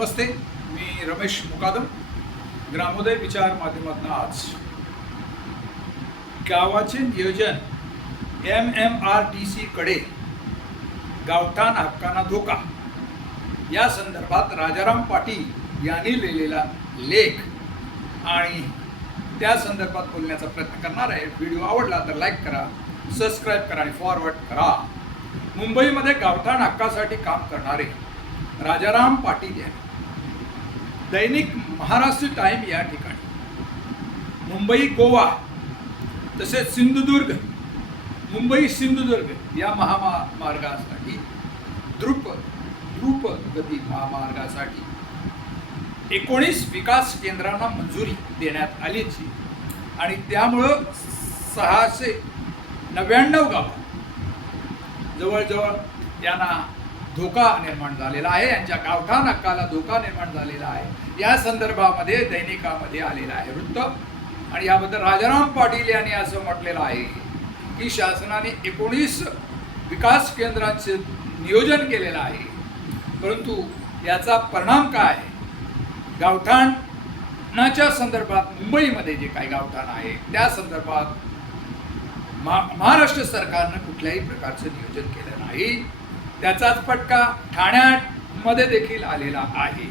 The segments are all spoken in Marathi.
नमस्ते मी रमेश मुकादम ग्रामोदय विचार माध्यमातून आज. गावाचे नियोजन एम एम आर डी सीकडे गावठाण हक्कांना धोका. या संदर्भात राजाराम पाटील यांनी लिहिलेला लेख आणि त्या संदर्भात बोलण्याचा प्रयत्न करणार आहे. व्हिडिओ आवडला तर लाईक करा सबस्क्राईब करा आणि फॉरवर्ड करा. मुंबईमध्ये गावठाण हक्कासाठी काम करणारे राजाराम पाटील यांनी दैनिक महाराष्ट्र टाइम या ठिकाणी. मुंबई गोवा तसेच सिंधुदुर्ग मुंबई सिंधुदुर्ग या महामार्गासाठी द्रुप द्रुप गती महामार्गासाठी एकोणीस विकास केंद्रांना मंजुरी देण्यात आलीची आणि त्यामुळं सहाशे नव्याण्णव गावं जवळजवळ त्यांना धोका निर्माण झालेला आहे. यांच्या गावठाण हक्काला धोका निर्माण झालेला आहे. या संदर्भामध्ये दैनिकामध्ये आलेलं आहे वृत्त. आणि याबद्दल राजाराम पाटील यांनी असं म्हटलेलं आहे की शासनाने एकोणीस विकास केंद्रांचे नियोजन केलेलं आहे. परंतु याचा परिणाम काय? गावठाणाच्या संदर्भात मुंबईमध्ये जे काही गावठाण आहे त्या संदर्भात मा महाराष्ट्र सरकारनं कुठल्याही प्रकारचं नियोजन केलं नाही. त्याचाच फटका ठाण्यामध्ये देखील आलेला आहे.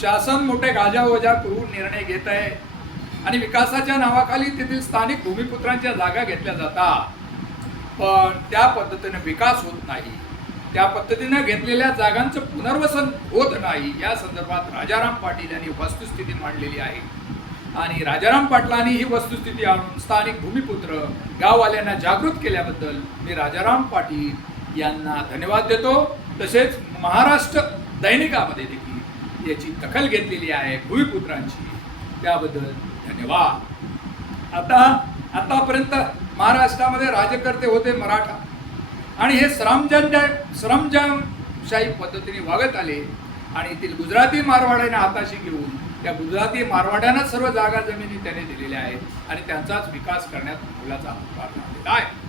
शासन मोठे गाजावजा करून निर्णय घेत आहे आणि विकासाच्या नावाखाली तेथील स्थानिक भूमिपुत्रांच्या जागा घेतल्या जातात. पण त्या पद्धतीने विकास होत नाही. त्या पद्धतीने घेतलेल्या जागांचं पुनर्वसन होत नाही. या संदर्भात राजाराम पाटील यांनी वस्तुस्थिती मांडलेली आहे. आणि राजाराम पाटलांनी ही वस्तुस्थिती आणून स्थानिक भूमिपुत्र गाववाल्यांना जागृत केल्याबद्दल मी राजाराम पाटील यांना धन्यवाद देतो. तसेच महाराष्ट्र दैनिकामध्ये देखील याची दखल घेतलेली आहे भूमिपुत्रांची. त्याबद्दल धन्यवाद. आता आतापर्यंत महाराष्ट्रामध्ये राज्यकर्ते होते मराठा. आणि हे श्रमजन श्रमजमशाही पद्धतीने वागत आले आणि ते गुजराती मारवाड्याने हाताशी घेऊन त्या गुजराती मारवाड्यांना सर्व जागा जमिनी त्याने दिलेल्या आहेत आणि त्यांचाच विकास करण्यात मुलाचा हातभार लागलेला आहे.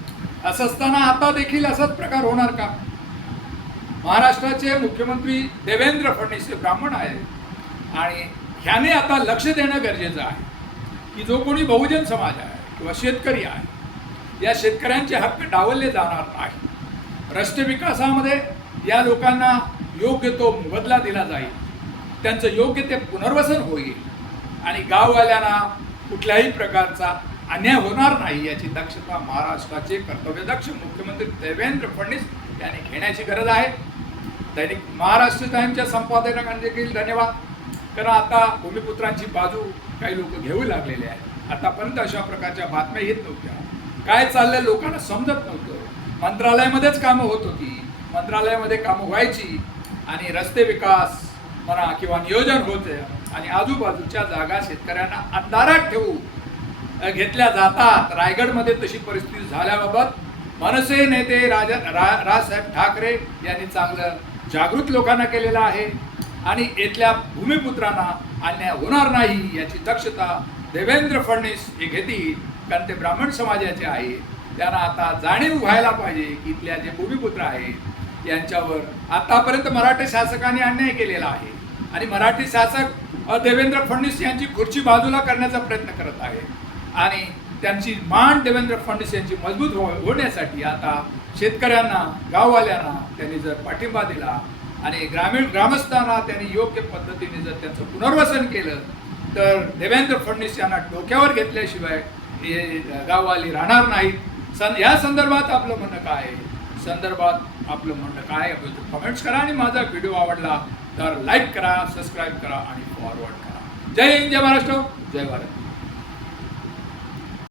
असं असताना आता देखील असाच प्रकार होणार का? महाराष्ट्राचे मुख्यमंत्री देवेंद्र फडणवीस हे ब्राह्मण आहेत. आणि ह्याने आता लक्ष देणं गरजेचं आहे. की जो कोणी बहुजन समाज आहे किंवा शेतकरी आहे या शेतकऱ्यांचे हक्क डावलले जाणार नाही. रस्ते विकासामध्ये या लोकांना योग्य तो मोबदला दिला जाईल. त्यांचं योग्य ते पुनर्वसन होईल. आणि गाववाल्यांना कुठल्याही प्रकारचा अन्याय होणार नाही याची दक्षता महाराष्ट्राचे कर्तव्यदक्ष मुख्यमंत्री देवेंद्र फडणवीस यांनी घेण्याची गरज आहे. दैनिक महाराष्ट्र टाइमच्या संपादकांना देखील म्हणजे धन्यवाद. कारण आता भूमिपुत्रांची बाजू काही लोक घेऊ लागलेले आहेत. आतापर्यंत अशा प्रकारच्या बातम्या येत नव्हत्या. काय चाललंय लोकांना समजत नव्हतं. मंत्रालयामध्येच कामं होत होती. मंत्रालयामध्ये कामं व्हायची आणि रस्ते विकास म्हणा किंवा नियोजन होते आणि आजूबाजूच्या जागा शेतकऱ्यांना अंधारात ठेवू घेतल्या जातात. रायगडमध्ये तशी परिस्थिती झाल्याबाबत मनसे नेते राजा रा राजसाहेब ठाकरे यांनी चांगलं जागृत लोकांना केलेलं आहे आणि इथल्या भूमिपुत्रांना अन्याय होणार नाही याची दक्षता देवेंद्र फडणवीस हे घेतील. कारण ते ब्राह्मण समाजाचे आहे. त्यांना आता जाणीव व्हायला पाहिजे की इथल्या जे भूमिपुत्र आहेत यांच्यावर आतापर्यंत मराठी शासकाने अन्याय केलेला आहे. आणि मराठी शासक देवेंद्र फडणवीस यांची खुर्ची बाजूला करण्याचा प्रयत्न करत आहे आणि त्यांची मान देवेंद्र फडणवीस यांची मजबूत हो होण्यासाठी आता शेतकऱ्यांना गाववाल्यांना त्यांनी जर पाठिंबा दिला आणि ग्रामीण ग्रामस्थांना त्यांनी योग्य पद्धतीने जर त्यांचं पुनर्वसन केलं तर देवेंद्र फडणवीस यांना डोक्यावर घेतल्याशिवाय हे गाववाली राहणार नाहीत. सन या संदर्भात आपलं म्हणणं काय आहे? संदर्भात आपलं म्हणणं काय कमेंट्स करा आणि माझा व्हिडिओ आवडला तर लाईक करा सबस्क्राईब करा आणि फॉरवर्ड करा. जय हिंद जय महाराष्ट्र जय भारत.